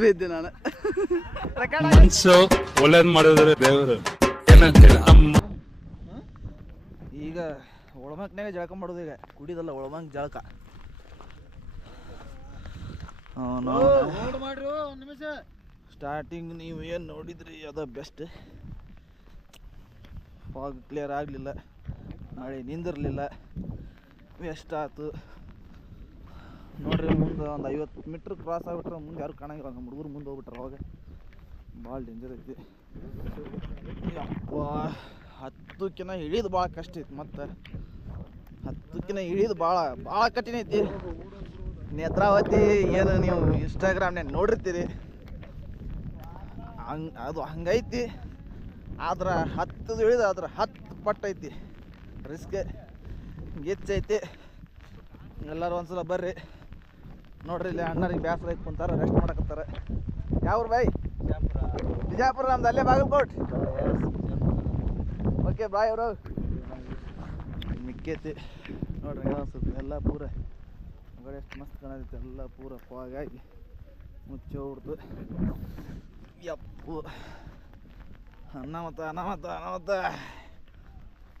ಬಿದ್ದೆ ನಾನು ಮನ್ಸು ಒಳ್ಳೇದ್ ಮಾಡಿದ್ರೆ ದೇವರು. ಏನಂತೀರ ಈಗ ಒಳಮಕ್ನಾಗ ಜಳಕ ಮಾಡೋದು ಈಗ. ಕುಡಿದಲ್ಲ ಒಳಮಂಕ್ ಜಳಕ. ಸ್ಟಾರ್ಟಿಂಗ್ ನೀವು ಏನು ನೋಡಿದ್ರಿ ಅದ ಬೆಸ್ಟ್ ಫಾಗ್ ಕ್ಲಿಯರ್ ಆಗಲಿಲ್ಲ. ಮಳೆ ನಿಂದಿರಲಿಲ್ಲ. ವೆಸ್ಟ್ ಆಯ್ತು ನೋಡ್ರಿ ಮುಂದೆ ಒಂದು ಐವತ್ತು ಮೀಟ್ರ್ ಕ್ರಾಸ್ ಆಗ್ಬಿಟ್ರೆ ಮುಂದೆ ಯಾರು ಕಾಣಂಗಿಲ್ಲ. ನಮ್ಮ ಹುಡುಗರು ಮುಂದೆ ಹೋಗ್ಬಿಟ್ರೆ ಅವಾಗ. ಭಾಳ ಡೇಂಜರ್ ಐತಿ. ಅಪ್ಪ ಹತ್ತಕ್ಕಿನ ಇಳಿದು ಭಾಳ ಕಷ್ಟ ಐತಿ ಮತ್ತೆ. ಹತ್ತಕ್ಕಿನ ಇಳಿದು ಭಾಳ ಭಾಳ ಕಠಿಣ ಐತಿ. ನೇತ್ರಾವತಿ ಏನು ನೀವು ಇನ್ಸ್ಟಾಗ್ರಾಮ್ನಾಗ ನೋಡಿರ್ತೀರಿ. ಹಂಗೆ, ಅದು ಹಂಗೈತಿ. ಆದ್ರೆ ಹತ್ತದು ಇಳಿದು ಆದ್ರೆ ಹತ್ತು ಪಟ್ಟೈತಿ ರಿಸ್ಕ್ ಗೆಚ್ಚೈತಿ ಎಲ್ಲರೂ ಒಂದ್ಸಲ ಬರ್ರಿ. ನೋಡ್ರಿ ಇಲ್ಲಿ ಅಣ್ಣರಿಗೆ ಬೇಸರ ಐತಿ ಕುಂತಾರ ರೆಸ್ಟ್ ಮಾಡಕತ್ತಾರ. ಯಾವ ಬಾಯ್? ಬಿಜಾಪುರ ನಮ್ದು, ಅಲ್ಲೇ ಬಾಗಲಕೋಟ್? ಓಕೆ ಬಾಯ್ ಅವರು. ಮಿಕ್ಕೈತಿ. ನೋಡ್ರಿ ಸ್ವಲ್ಪ ಎಲ್ಲ ಪೂರ. ಹೊರಗಡೆ ಎಷ್ಟು ಮಸ್ತ್ ಕಾಣತೈತಿ, ಎಲ್ಲ ಪೂರ ಪಾಗಾಗಿ ಮುಚ್ಚಿ ಹೋಗ್ಬಿಡ್ತು ಯಪ್ಪು. ಅನಾಮತ ಅನಾಮತ ಅನಾಮತ.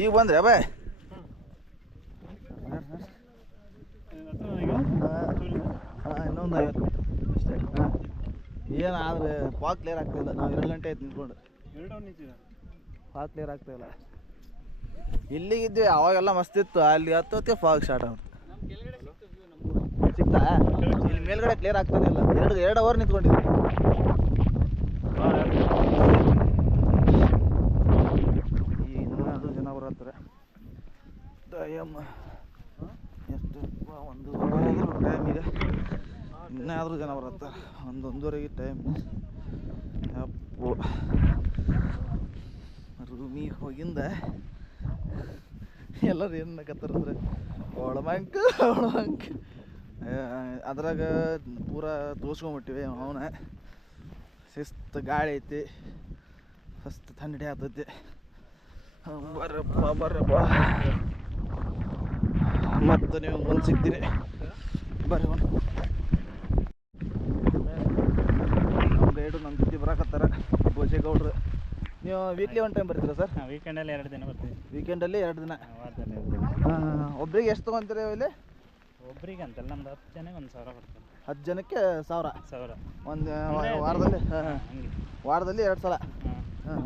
ಈಗ ಬಂದ್ರೆ ಬಾಯ್ ಇನ್ನೊಂದು ಐವತ್ತು ಅಷ್ಟೇ. ಫಾಗ್ ಕ್ಲಿಯರ್ ಆಗ್ತಾಯಿಲ್ಲ ನಾವು ಎರಡು ಗಂಟೆ ಆಯ್ತು ನಿಂತ್ಕೊಂಡು. ಫಾಗ್ ಕ್ಲಿಯರ್ ಆಗ್ತಾಯಿಲ್ಲ ಇಲ್ಲಿಗಿದ್ವಿ, ಅವಾಗೆಲ್ಲ ಮಸ್ತ್ ಇತ್ತು. ಅಲ್ಲಿ ಹತ್ತೋತ್ತೆ ಫಾಗ್ ಸ್ಟಾರ್ಟ್ ಆಗುತ್ತೆ. ಸಿಗ್ತಾ? ಇಲ್ಲಿ ಮೇಲ್ಗಡೆ ಕ್ಲಿಯರ್ ಆಗ್ತಾ ಇಲ್ಲ. ಎರಡು ಎರಡು ಅವರ್ ನಿಂತ್ಕೊಂಡಿದ್ವಿ ಈಗ ಇನ್ನೂ ಜನ ಬರತ್ತಾರೆ ಟೈಮ್ ಎಷ್ಟು ಒಂದು ಟೈಮ್ ಈಗ ಇನ್ನಾದರೂ ಜನ ಬರತ್ತಾರೆ ಒಂದು ಒಂದೂವರೆಗೆ ಟೈಮ್ ಅಪ್ಪು. ರೂಮಿಗೆ ಹೋಗಿಂದ ಎಲ್ಲರೂ ಏನು ಅನ್ನಕತ್ತಾರಂದ್ರೆ ಒಳಮಂಕ ಒಳಮಂಕ ಅದ್ರಾಗ ಪೂರ ತೋರ್ಸ್ಕೊಂಬಿಟ್ಟಿವಿ ಅವನ. ಶಿಸ್ತು ಗಾಳಿ ಐತಿ. ಫಸ್ಟ್ ಥಂಡಿ ಆತೈತಿ. ಬರಪ್ಪ ಬರಪ್ಪ. ಮತ್ತೆ ನೀವು ಮುಂದೆ ಸಿಗ್ತೀರಿ ಬರ್ರಿ ನಮ್ಮ ಗೈಡು ನಮ್ಮ ಜೊತೆ ಬರಾಕತ್ತಾರ ಭೋಜೇಗೌಡ್ರು. ನೀವು ವೀಕ್ಲಿ ಒನ್ ಟೈಮ್ ಬರ್ತೀರಾ ಸರ್? ವೀಕೆಂಡಲ್ಲಿ ಎರಡು ದಿನ ಬರ್ತೀವಿ. ವೀಕೆಂಡಲ್ಲಿ ಎರಡು ದಿನ. ಒಬ್ರಿಗೆ ಎಷ್ಟು ತೊಗೊಂತೀರಿ ಇಲ್ಲಿ? ಒಬ್ರಿಗೆ ಅಂತಲ್ಲ ನಮ್ದು ಹತ್ತು ಜನಕ್ಕೆ ಒಂದು ಸಾವಿರ ಬರ್ತಾರೆ ಹತ್ತು ಜನಕ್ಕೆ ಸಾವಿರ? ಸಾವಿರ. ಒಂದು ವಾರದಲ್ಲಿ? ಹಾಂ ವಾರದಲ್ಲಿ ಎರಡು ಸಲ? ಹಾಂ.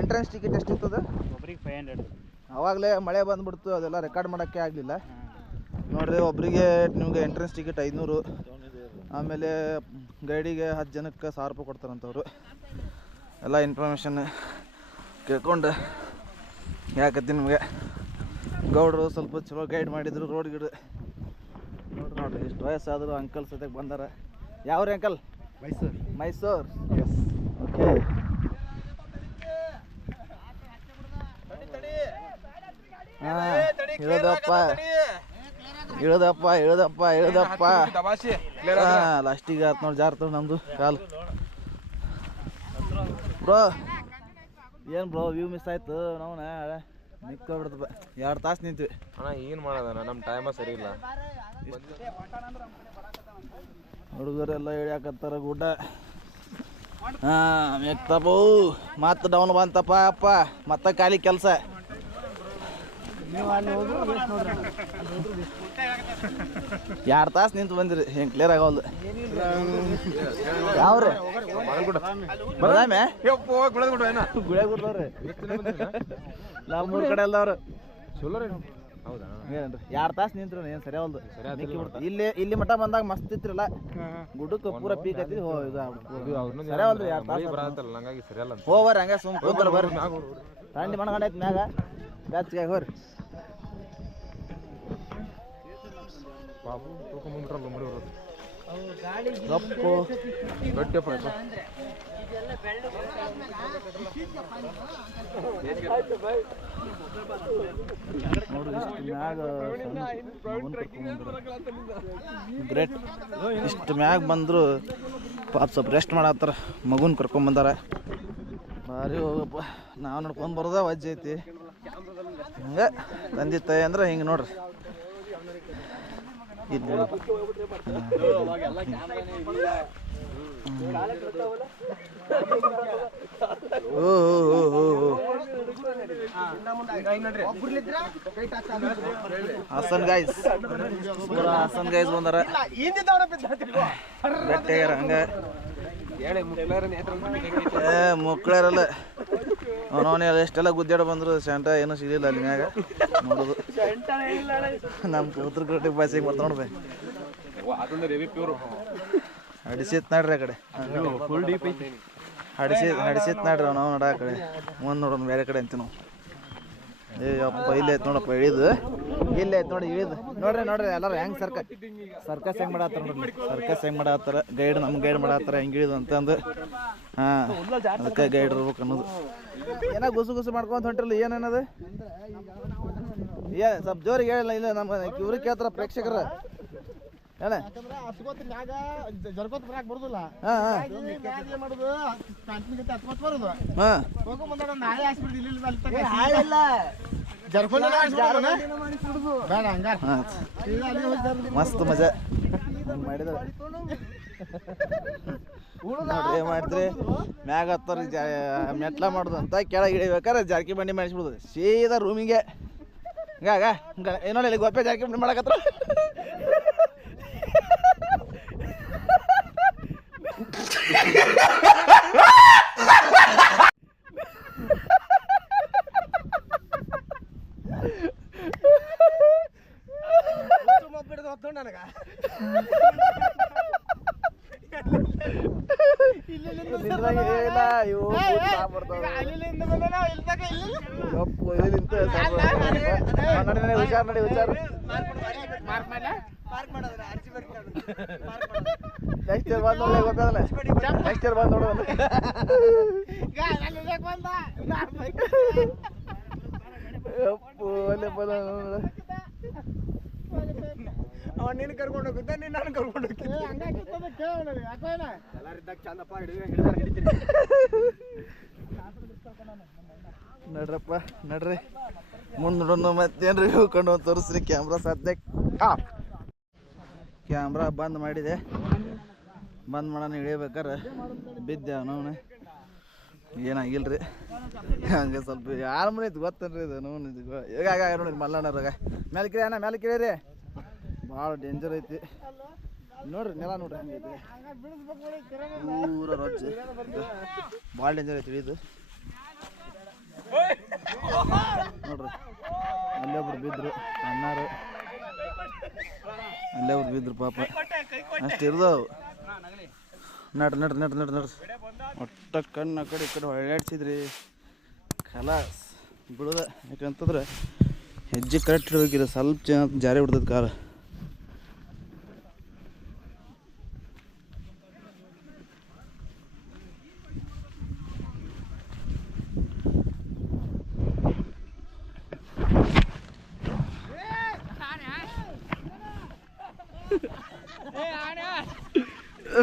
ಎಂಟ್ರೆನ್ಸ್ ಟಿಕೆಟ್ ಎಷ್ಟು ಇರ್ತದೆ? ಒಬ್ರಿಗೆ ಫೈವ್ ಹಂಡ್ರೆಡ್ ಅವಾಗಲೇ ಮಳೆ ಬಂದ್ಬಿಡ್ತು ಅದೆಲ್ಲ ರೆಕಾರ್ಡ್ ಮಾಡೋಕ್ಕೆ ಆಗಲಿಲ್ಲ. ನೋಡ್ರಿ ಒಬ್ಬರಿಗೆ ನಿಮಗೆ ಎಂಟ್ರೆನ್ಸ್ ಟಿಕೆಟ್ ಐನೂರು ಆಮೇಲೆ ಗೈಡಿಗೆ ಹತ್ತು ಜನಕ್ಕೆ ಸಾವಿರ ರೂಪಾಯಿ ಕೊಡ್ತಾರಂತವ್ರು. ಎಲ್ಲ ಇನ್ಫಾರ್ಮೇಷನ್ ಕೇಳ್ಕೊಂಡು ಯಾಕತ್ತಿ ನಿಮಗೆ? ಗೌಡ್ರು ಸ್ವಲ್ಪ ಚಲೋ ಗೈಡ್ ಮಾಡಿದ್ರು ರೋಡ್ ಗಿಡ. ನೋಡ್ರಿ ನೋಡ್ರಿ ಎಷ್ಟು ವಯಸ್ಸಾದರೂ ಅಂಕಲ್ ಸದ್ಯಕ್ಕೆ ಬಂದಾರ. ಯಾವ್ರಿ uncle Mysuru. Mysuru. Yes okay ಇಳದಪ್ಪ. ಇಳದಪ್ಪ ಇಳದಪ್ಪ ಇಳದಪ್ಪ. ಲಾಸ್ಟಿಗೆ ಆತ್ ನೋಡಿ ಜಾರ್ತವ್ ನಮ್ಮದು ಕಾಲು. ಬ್ರೋ ಏನು ಬ್ರೋ ವ್ಯೂ ಮಿಸ್ ಆಯ್ತು ನಾವು ನಿಕ್ಕೋಬಿಡ್ತಪ್ಪ ಎರಡು ತಾಸು ನಿಂತ್ವಿ. ಅಣ್ಣ ಏನು ಮಾಡೋದಣ್ಣ? ನಮ್ಮ ಟೈಮ ಸರಿ ಇಲ್ಲ. ಹುಡುಗರೆಲ್ಲ ಇಳಿಯಾಕತ್ತಾರ ಗುಡ್ಡ. ಹಾಂ ಮೆಕ್ತಪ್ಪು ಮತ್ತೆ ಡೌನ್ ಬಂತಪ್ಪ ಅಪ್ಪ. ಮತ್ತೆ ಖಾಲಿ ಕೆಲಸ. ಎರಡು ತಾಸು ನಿಂತು ಬಂದಿರಿ, ಹೆಂಗೆ ಕ್ಲಿಯರ್ ಆಗವಲ್ದು ಯಾವ್ರಿ? ಕಡೆ ಹೌದಾ ಏನ್ರಿ ಎರಡು ತಾಸು ನಿಂತ್ರ ಏನು ಸರಿ ಹೌದು ಇಲ್ಲಿ ಇಲ್ಲಿ ಮಠ ಬಂದಾಗ ಮಸ್ತ್ ಇತ್ತಿರಲ್ಲ? ಗುಡ್ಡಕ್ಕೆ ಪೂರ ಪೀಕ್ ಐತಿ. ಹೋ, ಇದು ಹೋಗ್ಬರ್ರಿ, ಹಂಗೆ ಸುಮ್ ಕೂತ್ರ ಬರ್ರಿ. ತಂಡಿ ಮಣಗಂಡೈತಿ ಮ್ಯಾಗ. ಬೆಚ್ಚಗೆ ಹೋಗ್ರಿ. ಗಟ್ಟಿಯಪ್ಪ ಆಯ್ತು? ನೋಡ್ರಿ ಇಷ್ಟು ಮ್ಯಾಗ ಗ್ರೇಟ್. ಇಷ್ಟು ಮ್ಯಾಗ ಬಂದ್ರು ಪಾಪ ಸ್ವಲ್ಪ ರೆಸ್ಟ್ ಮಾಡತ್ತಾರ. ಮಗುನ ಕರ್ಕೊಂಬಂದಾರ ಭಾರಿ ಹೋಗಪ್ಪ. ನಾವು ನೋಡ್ಕೊಂಡ್ ಬರೋದ ವಜ್ಜ ಐತಿ ಹಂಗೆ ತಂದೆ ತಾಯಿ ಅಂದ್ರೆ ಹಿಂಗೆ ನೋಡ್ರಿ. ಹಾಸನ್ ಗಾಯ್ಸ್ ಪೂರ ಹಾಸನ್ ಗೈಸ್ ಬಂದಾರ. ಮುಕ್ಳರಲ್ಲ. ಅವನವನೇ ಎಷ್ಟೆಲ್ಲ ಗುದ್ದಾಡ ಬಂದ್ರು ಸೆಂಟ ಏನೂ ಸಿಗಲಿಲ್ಲ ಅಲ್ಲಿ ಮ್ಯಾಗ. ನೋಡುದು. ನಮ್ಮ ಕೂತ್ರ ಕಟ್ಟಿ ಭಾಷೆಗೆ ಬರ್ತಾ ನೋಡ್ಬೆ. ಹಡಿಸಿತ್ ನಡ್ರಿ ಆ ಕಡೆ. ಐತಿ ಹಡಿಸಿತ್ ನಡ್ರಿ ನಾವು ನಡ ಆ ಕಡೆ. ಮುಂದೆ ನೋಡೋಣ ಬೇರೆ ಕಡೆ ಅಂತೀವಿ ನಾವು. ಏ ಅಪ್ಪ ಇಲ್ಲೇ ಐತ್ ನೋಡಪ್ಪ ಇಳಿದು ಇಲ್ಲೇ ಐತ್ ನೋಡಿ ಇಳಿದು. ನೋಡ್ರಿ ನೋಡ್ರಿ ಎಲ್ಲರೂ ಹೆಂಗ್ ಸರ್ಕ ಸರ್ಕಸ್ ಹೆಂಗ್ ಮಾಡತ್ತಾರ ನೋಡ್ರಿ. ಸರ್ಕಸ್ ಹೆಂಗ್ ಮಾಡತ್ತಾರ ಗೈಡ್ ನಮ್ ಗೈಡ್ ಮಾಡತ್ತಾರ ಹೆಂಗ್ ಇಳಿದು ಅಂತಂದು. ಹಾ ಅದಕ್ಕೆ ಗೈಡ್ ಇರ್ಬೇಕು ಅನ್ನೋದು. ಏನ ಗುಸು ಗುಸು ಮಾಡ್ಕೊಂತ ಹೊಂಟಿರ್ಲಿ ಏನೇನದು? ಏ ಸ್ವಲ್ಪ ಜೋರಿಗೆ ಹೇಳಿಲ್ಲ ಇಲ್ಲ ನಮ್ಮ ಇವ್ರಿಗೆ ಕೇಳ್ತಾರ ಪ್ರೇಕ್ಷಕರ. ಬರುದಿಲ್ಲ ಹಾ ಮಸ್ತ್ ಮಜಾ. ಮಾಡಿದ್ರೆ ಮಾಡಿದ್ರ ನೋಡ್ರಿ ಮಾಡಿದ್ರಿ? ಮ್ಯಾಗ ಹತ್ತಾರ ಮೆಟ್ಲ ಮಾಡುದು ಅಂತ ಕೆಳಗೆ ಇಳಿಬೇಕಾರೆ ಜಾರ್ಕಿ ಬಂಡಿ ಮಾಡಿಸ್ಬಿಡುದು ಸೀದಾ ರೂಮಿಗೆ ಹಿಂಗ ಹಿಂಗ ಏನೋ ಇಲ್ಲಿ ಗೊಪ್ಪೆ ಜಾರ್ಕಿ ಬಂಡಿ ಮಾಡಕತ್ರ ನಿಂದ್ರಾಗ ಏನಿಲ್ಲ, ಇವು ಕೂತ್ ಸಾಕ್ಬಿಡ್ತಾವ. ಯಪ್ಪು, ಇಲ್ಲಿಂದ ಸಾಕ್ಬಿಡ್ತಾವ. ಹಾ, ನಡಿ, ನಡಿ, ಹುಷಾರ್ ಮಾರ್ಕ್ ಹುಷಾರ್ ನೆಕ್ಸ್ಟ್ ಇಯರ್ ಬಂದ್ ನೋಡಲ್ಲ ಗೊತ್ತಾಗಲ್ಲ. ನೆಕ್ಸ್ಟ್ ಇಯರ್ ಬಂದ್ ನೋಡೋಣ ಯಪ್ಪು ಅಲ್ಲೇ ಬಂದ ನೋಡು. ಅವ ನಿನ್ನ ಕರ್ಕೊಂಡು ಹೋಗುತ್ತೆ ನೀನ್ ನಾನು ಕರ್ಕೊಂಡು ಹೋಗ್ತೀನಿ ನಡ್ರಪ್ಪ ನಡ್ರಿ. ಮುಂದೆ ನೋಡೋಣ ಮತ್ತೇನ್ರಿ ಹೋಗ್ಕೊಂಡು ತೋರಿಸ್ರಿ. ಕ್ಯಾಮ್ರಾ ಸದ್ಯಕ್ಕೆ ಟಾಪ್. ಕ್ಯಾಮ್ರಾ ಬಂದ್ ಮಾಡಿದೆ. ಬಂದ್ ಮಾಡೋಣ ಇಳಿಬೇಕಾರೆ ಬಿದ್ದೆ ಅವನವನು. ಏನಾಗಿಲ್ರಿ? ಹಂಗೆ ಸ್ವಲ್ಪ ಯಾರ ಮನೆ ಇತ್ತು ಗೊತ್ತನ್ರಿ ಇದು ನೋವು ಇದು? ಈಗ ನೋಡಿ ಮಲ್ಲಣ್ಣರಾಗ ಮೇಲೆ ಕಿಳಿ ಅಣ್ಣ ಮೇಲೆ ಭಾಳ ಡೇಂಜರ್ ಐತಿ. ನೋಡ್ರಿ ನೆಲ ನೋಡ್ರಿ ಹಂಗೈತಿ ಪೂರ ಭಾಳ ಡೇಂಜರ್ ಐತಿ ಇದು. ನೋಡ್ರಿ. ಅಲ್ಲೇ ಒಬ್ರು ಬಿದ್ರು, ಅಣ್ಣಾರು. ಅಲ್ಲೇ ಒಬ್ರು ಬಿದ್ರು ಪಾಪ. ಅಷ್ಟು ಇರ್ದವು. ನಡ್ ನಡ್ ನಡ್ ನಡ್ ನಡ್ರಿ ಒಟ್ಟ ಕಣ್ಣು ಆ ಕಡೆ ಈ ಕಡೆ ಹೊಳ್ಳಾಡ್ಸಿದ್ರಿ ಖಲಾಸ್. ಬಿಡೋದ. ಯಾಕಂತಂದ್ರೆ ಹೆಜ್ಜೆ ಕರೆಕ್ಟ್ ಇಡ್ಬೇಕಿದೆ. ಸ್ವಲ್ಪ ಜನ ಜಾರಿ ಬಿಡ್ತದ ಕಾರ್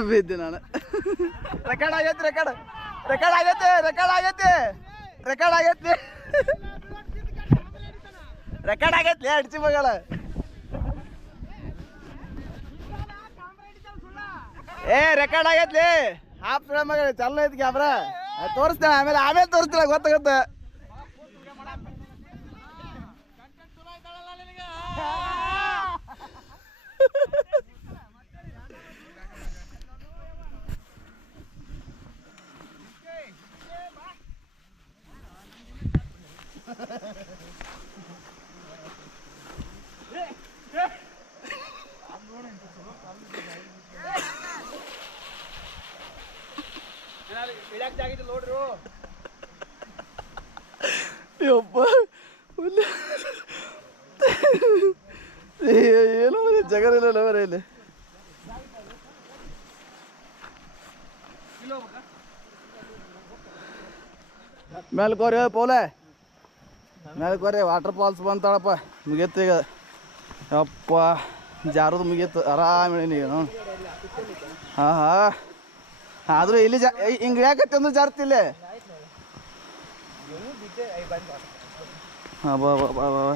ಬಿದ್ದೆ ನಾನು. ರೆಕಾರ್ಡ್ ಆಗೈತೆ ರೆಕಾರ್ಡ್ ರೆಕಾರ್ಡ್ ಆಗೈತೆ ರೆಕಾರ್ಡ್ ಆಗೈತೆ. ರೆಕಾರ್ಡ್ ಆಗೈತೆ. ರೆಕಾರ್ಡ್ ಆಗೈತೆ, ಅಡ್ಚಿ ಮಗಳ. ಏ ರೆಕಾರ್ಡ್ ಆಗೈತ್ಲಿ ಹಾಫ್ ಮಗ ಚಲೋ ಐತಿ ಕ್ಯಾಮ್ರಾ ತೋರಿಸ್ತೇನೆ ಆಮೇಲೆ ಆಮೇಲೆ ತೋರಿಸ್ತೀನಿ ಗೊತ್ತಾಗುತ್ತೆ ಏನು ಜಗರಿಲ್ಲ ಬರ ಇಲ್ಲಿ ಮೇಲ್ಕೋರಿ, ಪೋಲೆ. ಮೇಲ್ಕೋರಿ ವಾಟರ್ ಫಾಲ್ಸ್ ಬಂತಾಳಪ್ಪ. ಮುಗಿಯತ್ತು ಈಗ. ಯಪ್ಪ, ಜಾರದು ಮುಗಿಯತ್ತು ಆರಾಮ ಏನು ಹಾಂ ಹಾಂ. ಆದರೂ ಇಲ್ಲಿ ಜಾ ಹಿಂಗೆ ಯಾಕತ್ತೆ ಅಂದ್ರೆ ಜಾರ್ತಿಲ್ಲ ಹಾಂ, ಬಾ ಬಾ ಬಾ ಬಾ ಬಾ.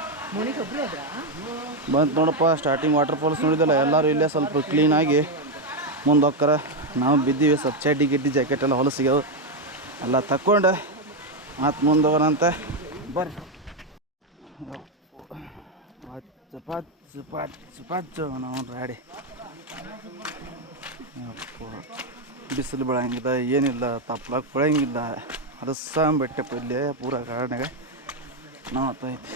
ಬಂತು ನೋಡಪ್ಪ ಸ್ಟಾರ್ಟಿಂಗ್ ವಾಟರ್ ಫಾಲ್ಸ್ ನೋಡಿದಲ್ಲ ಎಲ್ಲರೂ ಇಲ್ಲೇ ಸ್ವಲ್ಪ ಕ್ಲೀನಾಗಿ ಮುಂದೆ ಹೋಗ್ತಾರ ನಾವು ಬಿದ್ದೀವಿ, ಸ್ವಲ್ಪ ಚಡ್ಡಿ ಗಿಡ್ಡಿ ಜಾಕೆಟ್ ಎಲ್ಲ ಹೊಲಸಿಗೆ ಎಲ್ಲ ತಕ್ಕೊಂಡು. ಮತ್ತು ಮುಂದೆ ಹೋಗೋಣಂತೆ ಬರ್ರಿ. ಪಚ್ಚ ನಾವು ರಾಡಿ ಬಿಸಿಲು ಬೀಳಂಗಿಲ್ಲ ಏನಿಲ್ಲ ತಪ್ಲಾಕ್ ಬೀಳಂಗಿಲ್ಲ ಅರಸ ಬೆಟ್ಟಪ್ಪ ಇಲ್ಲೇ ಪೂರ ಕಾರಣಾಗ ನಾವು ಐತಿ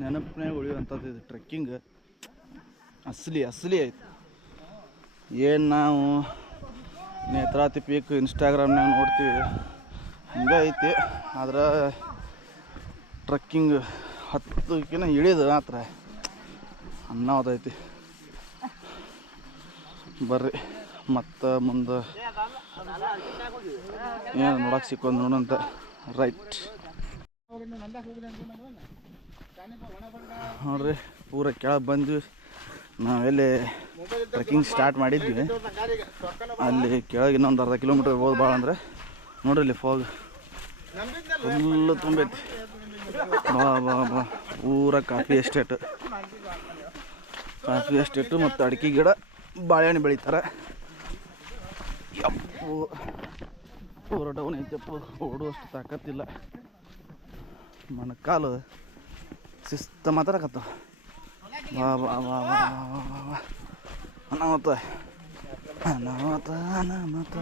ನೆನಪಿನೇ ಉಳಿಯುವಂಥದ್ದು ಇದು ಟ್ರೆಕ್ಕಿಂಗ್. ಅಸಲಿ ಅಸಲಿ ಆಯ್ತು. ಏನು ನಾವು ನೇತ್ರಾತಿ ಪೀಕ್ ಇನ್ಸ್ಟಾಗ್ರಾಮ್ನಾಗ ನೋಡ್ತೀವಿ. ಹಂಗೆ ಐತಿ. ಆದ್ರೆ ಟ್ರಕ್ಕಿಂಗ್ ಹತ್ತಕ್ಕಿಂತ ಇಳಿದು ಮಾತ್ರ. ಅನ್ನೋದೈತಿ ಬರ್ರಿ. ಮತ್ತು ಮುಂದೆ ಏನು ನೋಡಕ್ಕೆ ಸಿಕ್ಕೊಂದು ನೋಡಂತ ರೈಟ್ ನೋಡ್ರಿ, ಪೂರ ಕೆಳಗೆ ಬಂದ್ವಿ. ನಾವೆಲ್ಲಿ ಟ್ರೆಕ್ಕಿಂಗ್ ಸ್ಟಾರ್ಟ್ ಮಾಡಿದ್ವಿ. ಅಲ್ಲಿ ಕೆಳಗೆ ಇನ್ನೊಂದು ಅರ್ಧ ಕಿಲೋಮೀಟ್ರ್ ಇರ್ಬೋದು ಭಾಳ ಅಂದರೆ. ನೋಡ್ರಿ ಇಲ್ಲಿ ಫಾಗ್ ಫುಲ್ ತುಂಬೈತಿ. ಬಾ ಬಾ ಬಾ. ಪೂರ ಕಾಫಿ ಎಸ್ಟೇಟ್ ಕಾಫಿ ಎಸ್ಟೇಟು ಮತ್ತು ಅಡಿಕೆ ಗಿಡ, ಬಾಳೆಹಣ್ಣು ಬೆಳಿತಾರೆ. ಯಪ್ಪು. ಪೂರ ಡೌನ್ ಐತಪ್ಪ. ಓಡುವಷ್ಟು ತಾಕತ್ತಿಲ್ಲ. ಮೊಣಕಾಲು ಶಿಸ್ತ ಮಾತಾಡಕತ್ತ ವಾ ಬಾ ಬಾ ಬಾ ಬಾ ಬಾ ಅನಾಮತ ಅನಾಮತ ಅನಾಮತ